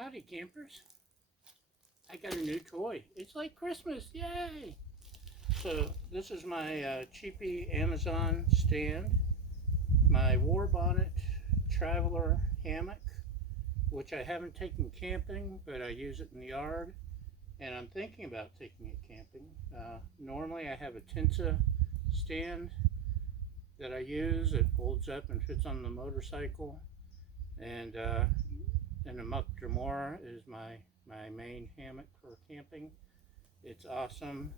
Howdy campers. I got a new toy. It's like Christmas, yay! So this is my cheapy Amazon stand, my war bonnet traveler hammock, which I haven't taken camping, but I use it in the yard, and I'm thinking about taking it camping. Normally I have a Tensa stand that I use. It folds up and fits on the motorcycle, and a Muck is my main hammock for camping. It's awesome.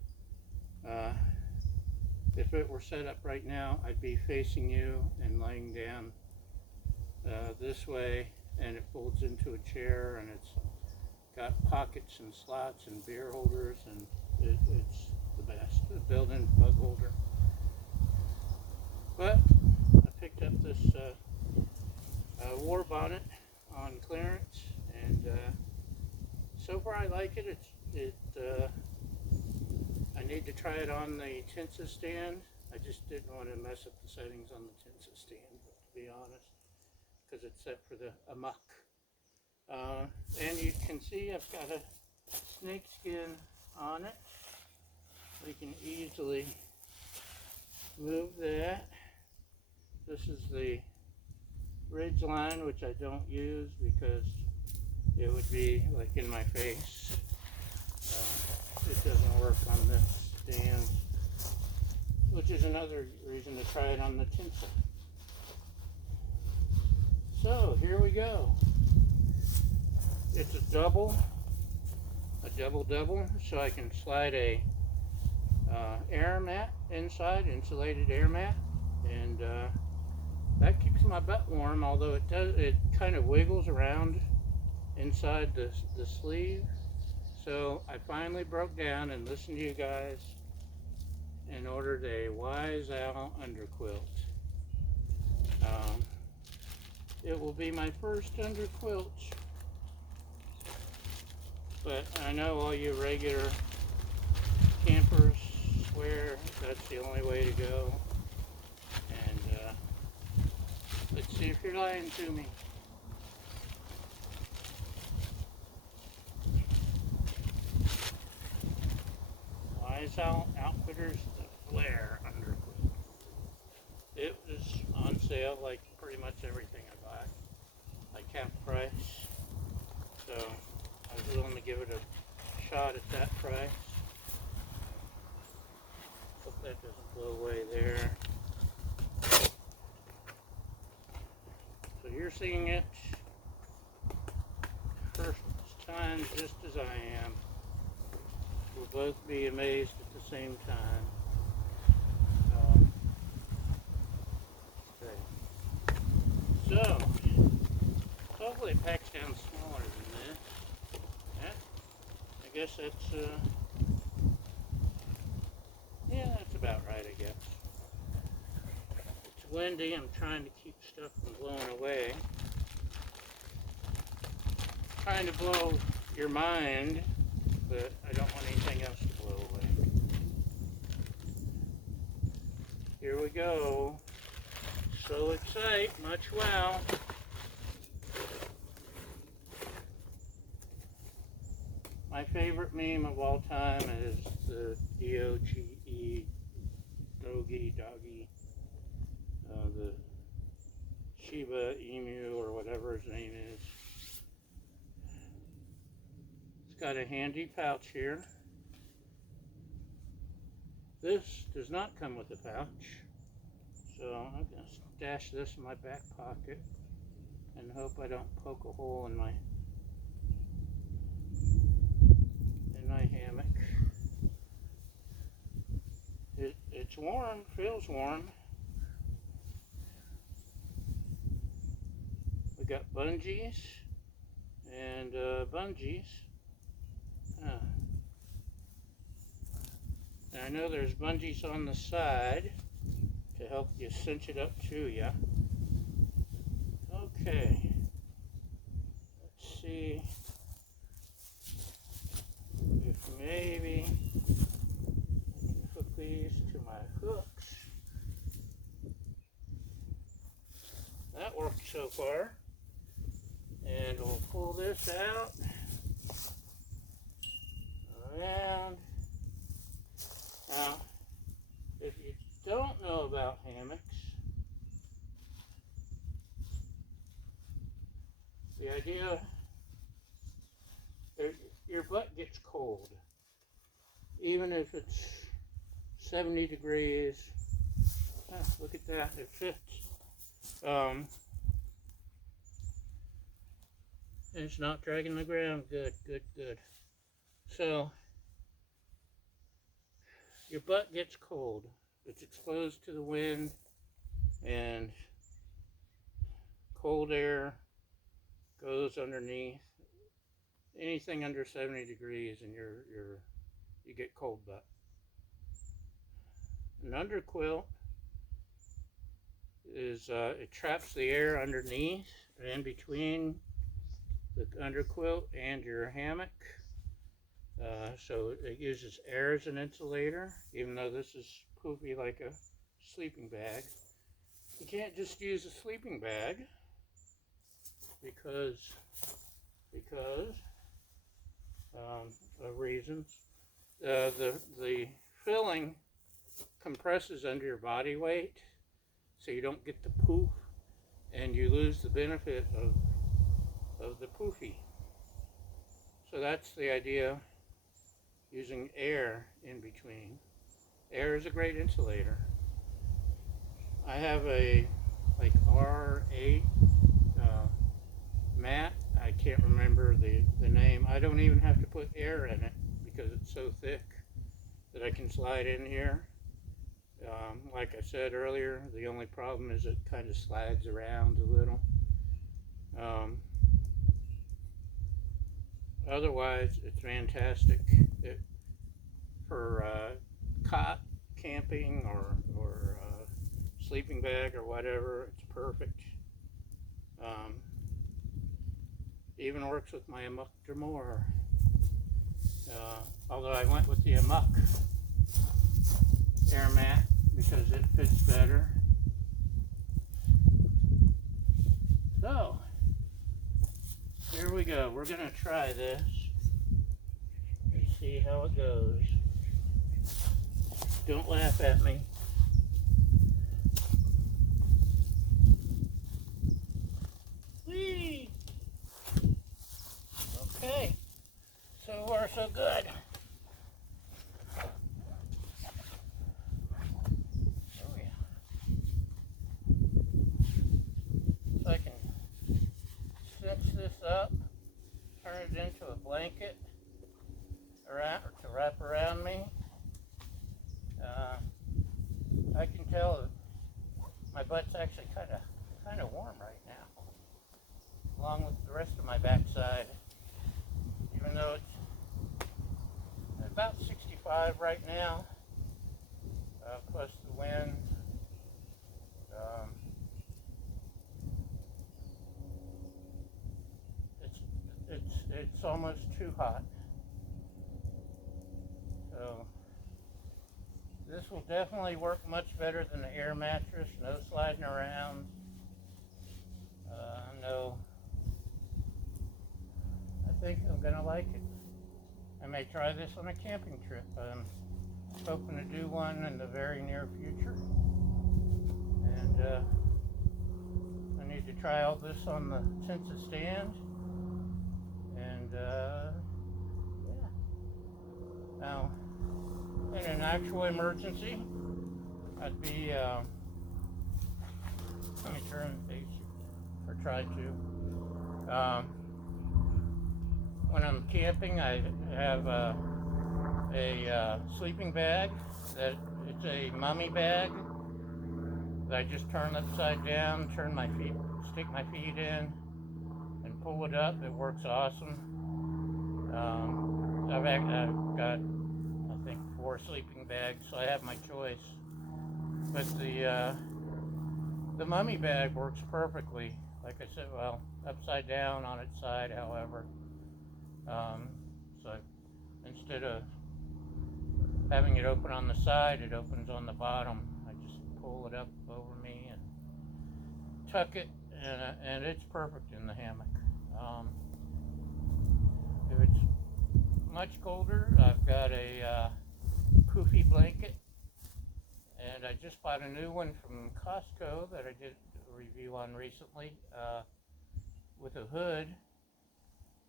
If it were set up right now, I'd be facing you and laying down this way, and it folds into a chair, and it's got pockets and slots and beer holders, and it's the best. A built-in bug holder. But I picked up this war bonnet on clearance, and so far I like it. I need to try it on the Tensa stand. I just didn't want to mess up the settings on the Tensa stand, to be honest, because it's set for the Hammock. And you can see I've got a snake skin on it. We can easily move that. This is the ridge line, which I don't use because it would be like in my face. It doesn't work on this stand, which is another reason to try it on the Tensa. So here we go. It's a double, so I can slide a air mat inside, insulated air mat, and that keeps my butt warm. Although it kind of wiggles around inside the sleeve. So I finally broke down and listened to you guys and ordered a Wise Owl underquilt. It will be my first underquilt, but I know all you regular campers swear that's the only way to go. And let's see if you're lying to me. Wise Owl Outfitters, the Flare underquilt. It was on sale like pretty much everything I buy, like half price. So I was willing to give it a shot at that price. Hope that doesn't blow away there. So you're seeing it first time just as I am. We'll both be amazed at the same time. Okay. So, hopefully it packs down smaller than this. Yeah, I guess that's, yeah, that's about right, I guess. It's windy. I'm trying to keep stuff from blowing away. Trying to blow your mind, but I don't want anything else to blow away. Here we go. So excite, much wow. My favorite meme of all time is the DOGE, doggy, the Shiba Emu or whatever his name is. It's got a handy pouch here. This does not come with a pouch, so I'm going to stash this in my back pocket and hope I don't poke a hole in my hammock. It's warm, feels warm. We got bungees and bungees. And I know there's bungees on the side to help you cinch it up to you. Okay, let's see if maybe I can hook these to my hooks. That worked so far. And we'll pull this this out, around. Now, if you don't know about hammocks, the idea, your butt gets cold, even if it's 70 degrees. Look at that, it fits. It's not dragging the ground. Good, good, good. So, your butt gets cold. It's exposed to the wind, and cold air goes underneath. Anything under 70 degrees, and you get cold butt. An underquilt is it traps the air underneath and between the underquilt and your hammock. So it uses air as an insulator, even though this is poofy like a sleeping bag. You can't just use a sleeping bag because of reasons. The filling compresses under your body weight, so you don't get the poof, and you lose the benefit of the poofy. So that's the idea, using air in between. Air is a great insulator. I have a like R8 mat. I can't remember the name. I don't even have to put air in it because it's so thick that I can slide in here. Like I said earlier, the only problem is it kind of slides around a little. Otherwise, it's fantastic for cot camping or sleeping bag or whatever. It's perfect. Even works with my Hammock more. Although I went with the Hammock air mat because it fits better. So, here we go. We're going to try this and see how it goes. Don't laugh at me. Whee! Okay, so far so good. Oh yeah. So I can cinch this up, turn it into a blanket to wrap around me. I can tell that my butt's actually kind of warm right now, along with the rest of my backside. Even though it's about 65 right now, plus the wind. It's almost too hot. So this will definitely work much better than the air mattress. No sliding around. No. I think I'm gonna like it. I may try this on a camping trip. I'm hoping to do one in the very near future. And I need to try all this on the Tensa stand. And yeah. Now, in an actual emergency, I'd be, let me turn the page, or try to. When I'm camping, I have a sleeping bag that it's a mummy bag that I just turn upside down, stick my feet in, and pull it up. It works awesome. I've got, I think, 4 sleeping bags, so I have my choice. But the mummy bag works perfectly. Like I said, well, upside down on its side, however. So instead of having it open on the side, it opens on the bottom. I just pull it up over me and tuck it, and it's perfect in the hammock. much colder. I've got a poofy blanket, and I just bought a new one from Costco that I did a review on recently, with a hood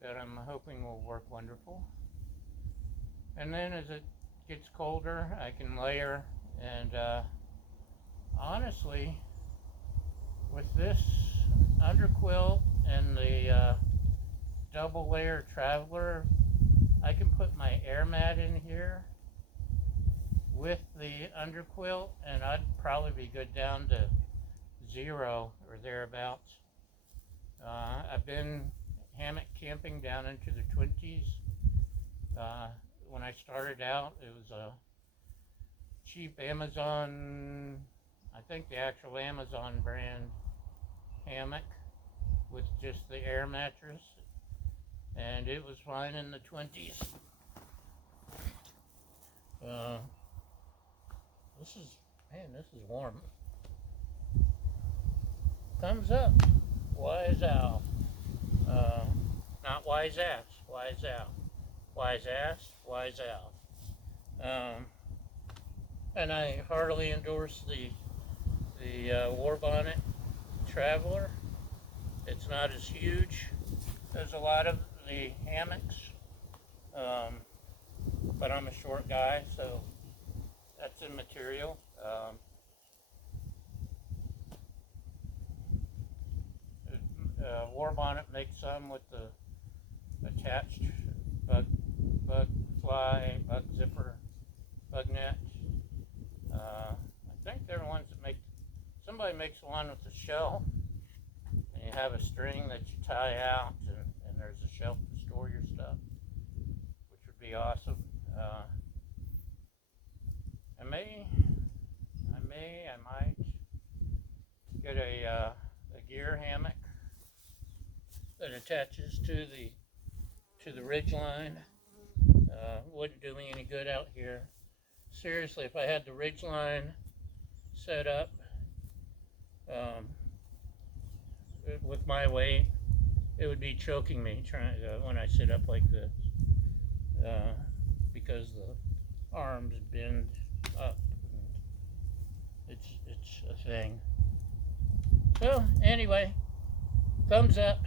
that I'm hoping will work wonderful. And then as it gets colder, I can layer, and honestly, with this underquilt and the double layer traveler, I can put my air mat in here with the underquilt, and I'd probably be good down to 0 or thereabouts. I've been hammock camping down into the 20s. When I started out, it was a cheap Amazon, I think the actual Amazon brand hammock with just the air mattress, and it was fine in the 20s. This is warm. Thumbs up. Wise owl. Not wise ass. Wise owl. Wise ass. Wise owl. And I heartily endorse the War Bonnet Traveler. It's not as huge as a lot of the hammocks, but I'm a short guy, so that's immaterial. War Bonnet makes some with the attached bug fly, bug zipper, bug net. I think they're the ones that make, somebody makes one with the shell, and you have a string that you tie out, and there's a shelf to store your stuff, which would be awesome. I might get a gear hammock that attaches to the ridge line. Wouldn't do me any good out here. Seriously, if I had the ridge line set up with my weight, it would be choking me when I sit up like this, because the arms bend up. It's a thing. So anyway, thumbs up.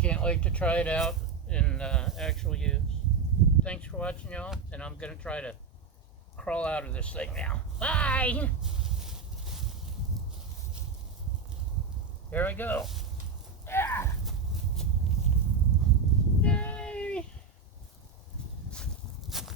Can't wait to try it out in actual use. Thanks for watching, y'all, and I'm gonna try to crawl out of this thing now. Bye! Here we go. Ah.